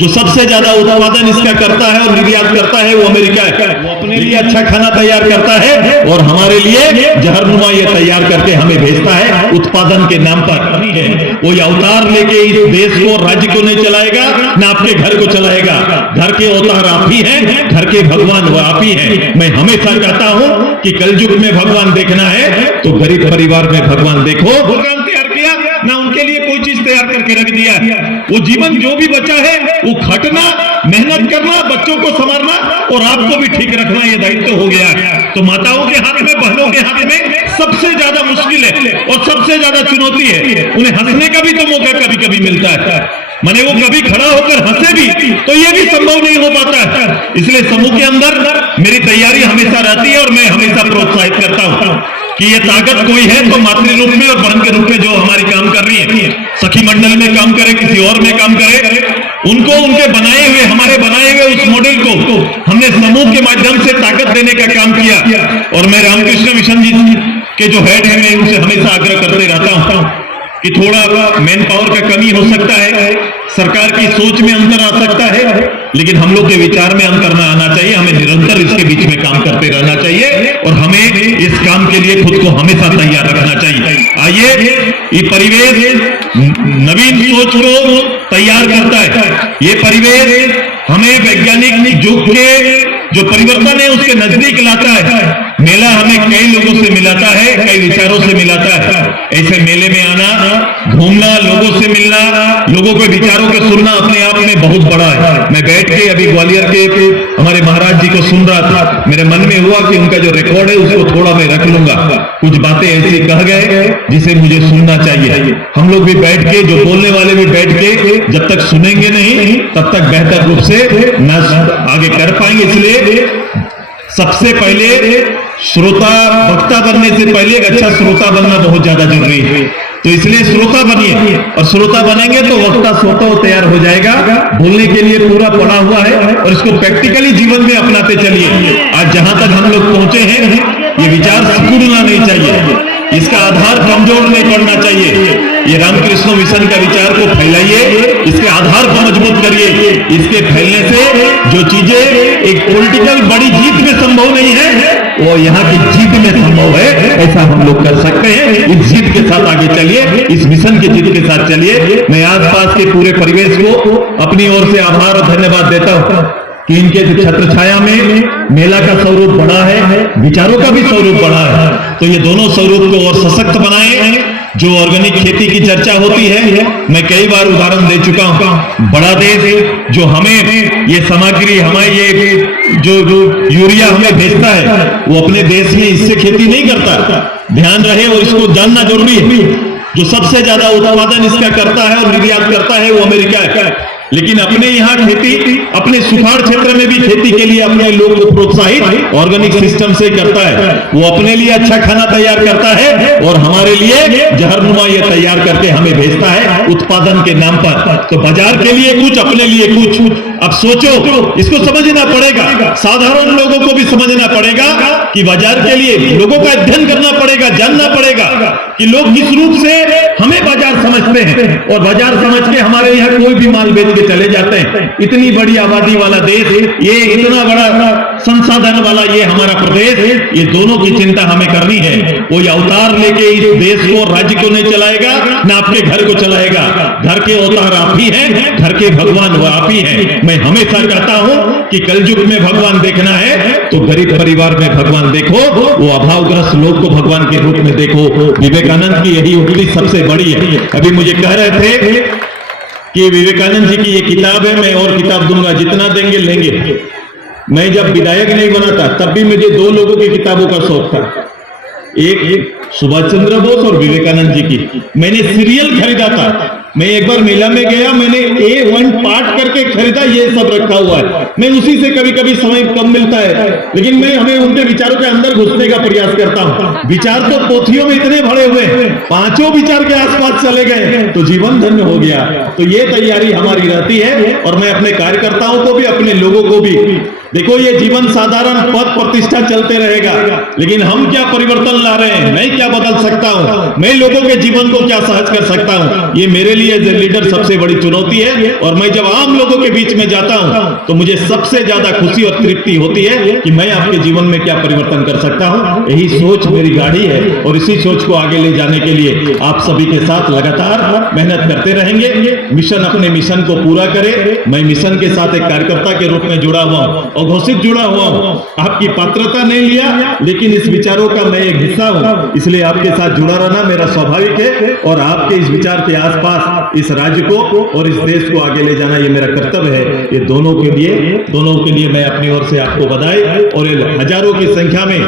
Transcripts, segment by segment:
जो सबसे ज्यादा उत्पादन इसका करता है और निर्यात करता है वो अमेरिका है। वो अपने लिए अच्छा खाना तैयार करता है और हमारे लिए जहरनुमा ये तैयार करके हमें भेजता है उत्पादन के नाम पर। वो अवतार लेके इस देश को, राज्य को नहीं चलाएगा, ना आपके घर को चलाएगा। घर के अवतार आप ही हैं, घर के भगवान वो आप ही हैं। मैं हमेशा कहता हूं कि कलयुग में भगवान देखना है तो गरीब परिवार में भगवान देखो। भगवान तैयार किया ना, उनके लिए कोई चीज तैयार करके रख दिया। वो जीवन जो भी बचा है वो खटना, मेहनत करना, बच्चों को संभालना और आपको भी ठीक रखना, ये दायित्व हो गया। तो माताओं के हाथ में, बहनों के हाथ में सबसे ज्यादा मुश्किल है और सबसे ज्यादा चुनौती है। उन्हें हंसने का भी तो मौका कभी कभी मिलता है, माने वो कभी खड़ा होकर हंसे भी तो ये भी संभव नहीं हो पाता है। इसलिए समूह के अंदर मेरी तैयारी हमेशा रहती है और मैं हमेशा प्रोत्साहित करता हूं कि ये ताकत कोई है तो मातृ रूप में और बहन के रूप में जो हमारी काम कर रही है, सखी मंडल में काम करे, किसी और में काम करे, उनको उनके बनाए हुए, हमारे बनाए हुए उस मॉडल को हमने समूह के माध्यम से ताकत देने का काम किया। और मैं रामकृष्ण मिशन जी के जो हेड है, मैं उनसे हमेशा आग्रह करते रहता हूं कि थोड़ा मैन पावर का कमी हो सकता है, सरकार की सोच में अंतर आ सकता है, लेकिन हम लोग के विचार में अंतर ना आना चाहिए। हमें निरंतर इसके बीच में काम करते रहना चाहिए और हमें इस काम के लिए खुद को हमेशा तैयार रखना चाहिए। आइए, ये परिवेश नवीन सोच को तैयार करता है। ये परिवेश हमें वैज्ञानिक युग के जो परिवर्तन है उसके नजदीक लाता है। मेला हमें कई लोगों से मिलाता है, कई विचारों से मिलाता है। ऐसे मेले में आना, घूमना, लोगों से मिलना, लोगों के विचारों को सुनना अपने आप में बहुत बड़ा है। मैं बैठ के अभी ग्वालियर के हमारे महाराज जी को सुन रहा था, मेरे मन में हुआ कि उनका जो रिकॉर्ड है उसको थोड़ा मैं रख लूंगा। कुछ बातें ऐसी कह गए जिसे मुझे सुनना चाहिए। हम लोग भी बैठ के, जो बोलने वाले भी बैठ के जब तक सुनेंगे नहीं तब तक बेहतर रूप से न आगे कर पाएंगे। इसलिए सबसे पहले श्रोता, वक्ता बनने से पहले एक अच्छा श्रोता बनना बहुत ज्यादा जरूरी है। तो इसलिए श्रोता बनिए और श्रोता बनेंगे तो वक्ता स्वतः तैयार हो जाएगा, बोलने के लिए पूरा पड़ा हुआ है और इसको प्रैक्टिकली जीवन में अपनाते चलिए। आज जहां तक हम लोग पहुंचे हैं, ये विचार सिकुड़ना नहीं चाहिए, इसका आधार कमजोर नहीं पड़ना चाहिए। ये रामकृष्ण मिशन का विचार को फैलाइए, इसके आधार को मजबूत करिए। इसके फैलने से जो चीजें एक पॉलिटिकल बड़ी जीत में संभव नहीं है वो यहाँ की जीत में संभव है। ऐसा हम लोग कर सकते हैं। इस जीत के साथ आगे चलिए, इस मिशन की जीत के साथ चलिए। मैं आसपास के पूरे परिवेश को अपनी ओर से आभार और धन्यवाद देता हूँ कि इनके छत्र छाया में मेला का स्वरूप बड़ा है, विचारों का भी स्वरूप बड़ा है। तो ये दोनों स्वरूप को और सशक्त बनाए। जो ऑर्गेनिक खेती की चर्चा होती है, मैं कई बार उदाहरण दे चुका हूं। बड़ा देश जो हमें ये सामग्री, हमें ये जो यूरिया हमें भेजता है, वो अपने देश में इससे खेती नहीं करता। ध्यान रहे और इसको जानना जरूरी है। जो सबसे ज्यादा उत्पादन इसका करता है और निर्यात करता है वो अमेरिका है। लेकिन अपने यहाँ खेती, अपने सुखाड़ क्षेत्र में भी खेती के लिए अपने लोगों को प्रोत्साहित ऑर्गेनिक सिस्टम से करता है। वो अपने लिए अच्छा खाना तैयार करता है और हमारे लिए जहरनुमा ये तैयार करके हमें भेजता है उत्पादन के नाम पर। तो बाजार के लिए कुछ, अपने लिए कुछ। अब सोचो, इसको समझना पड़ेगा, साधारण लोगों को भी समझना पड़ेगा कि बाजार के लिए लोगों का अध्ययन करना पड़ेगा, जानना पड़ेगा कि लोग किस रूप से हमें बाजार समझते हैं और बाजार समझ के हमारे यहाँ कोई भी माल बेच के चले जाते हैं। इतनी बड़ी आबादी वाला देश, ये इतना बड़ा संसाधन वाला ये हमारा प्रदेश, ये दोनों की चिंता हमें करनी है। कोई अवतार लेके इस देश को, राज्य को नहीं चलाएगा, ना आपके घर को चलाएगा। घर के अवतार आप ही हैं, घर के भगवान वो आप ही हैं। मैं हमेशा कहता हूं कि कलयुग में भगवान देखना है तो गरीब परिवार में भगवान देखो, वो अभावग्रस्त लोग को भगवान के रूप में देखो। विवेकानंद की यही उक्ति सबसे बड़ी है। अभी मुझे कह रहे थे कि विवेकानंद जी की ये किताब है, मैं और किताब दूंगा, जितना देंगे लेंगे। मैं जब विधायक नहीं बना था तब भी मुझे दो लोगों की किताबों का शौक था, एक सुभाष चंद्र बोस और विवेकानंद जी की। मैंने सीरियल खरीदा था। मैं एक बार मेला में गया, मैंने A1 पार्ट करके खरीदा, ये सब रखा हुआ है। मैं उसी से कभी कभी समय कम मिलता है, लेकिन मैं हमें उनके विचारों के अंदर घुसने का प्रयास करता हूं। विचार तो पोथियों में इतने भरे हुए हैं, पांचों विचार के आसपास चले गए तो जीवन धन्य हो गया। तो ये तैयारी हमारी रहती है और मैं अपने कार्यकर्ताओं को भी, अपने लोगों को भी देखो ये जीवन साधारण पद प्रतिष्ठा चलते रहेगा, लेकिन हम क्या परिवर्तन ला रहे हैं, मैं क्या बदल सकता हूं, मैं लोगों के जीवन को क्या सहज कर सकता हूं, ये मेरे लिए एज ए लीडर सबसे बड़ी चुनौती है। और मैं जब आम लोगों के बीच में जाता हूं तो मुझे सबसे ज्यादा खुशी और तृप्ति होती है कि मैं आपके जीवन में क्या परिवर्तन कर सकता हूं। यही सोच मेरी गाड़ी है और इसी सोच को आगे ले जाने के लिए आप सभी के साथ लगातार मेहनत करते रहेंगे। मिशन अपने मिशन को पूरा करे। मैं मिशन के साथ एक कार्यकर्ता के रूप में जुड़ा हुआ हूं, अघोषित जुड़ा हुआ हूं। आपकी पात्रता नहीं लिया, लेकिन इस विचारों का मैं एक हिस्सा हूं, इसलिए आपके साथ जुड़ा रहना मेरा स्वाभाविक है। और आपके इस विचार के आसपास इस राज्य को और इस देश को आगे ले जाना ये मेरा कर्तव्य है। ये दोनों के लिए मैं अपनी ओर से आपको बधाई। और ये हजारों की संख्या में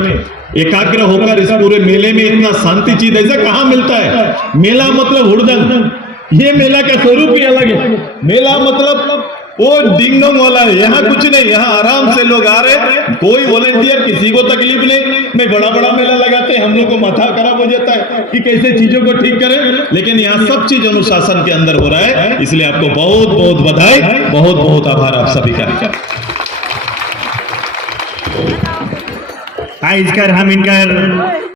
एकाग्र होकर इस पूरे मेले में इतना शांति चीज ऐसा कहां मिलता है। मेला मतलब हुड़दंग, ये मेला का स्वरूप ही अलग है। मेला मतलब वो डिंग डोंग वाला है, यहाँ कुछ नहीं, यहाँ आराम से लोग आ रहे, कोई वॉलेंटियर, किसी को तकलीफ नहीं। मैं बड़ा बड़ा मेला लगाते हैं, हम लोग को माथा खराब हो जाता है कि कैसे चीजों को ठीक करें, लेकिन यहाँ सब चीज अनुशासन के अंदर हो रहा है। इसलिए आपको बहुत बहुत बधाई, बहुत बहुत आभार आप सभी का। आइजकर हम इनकर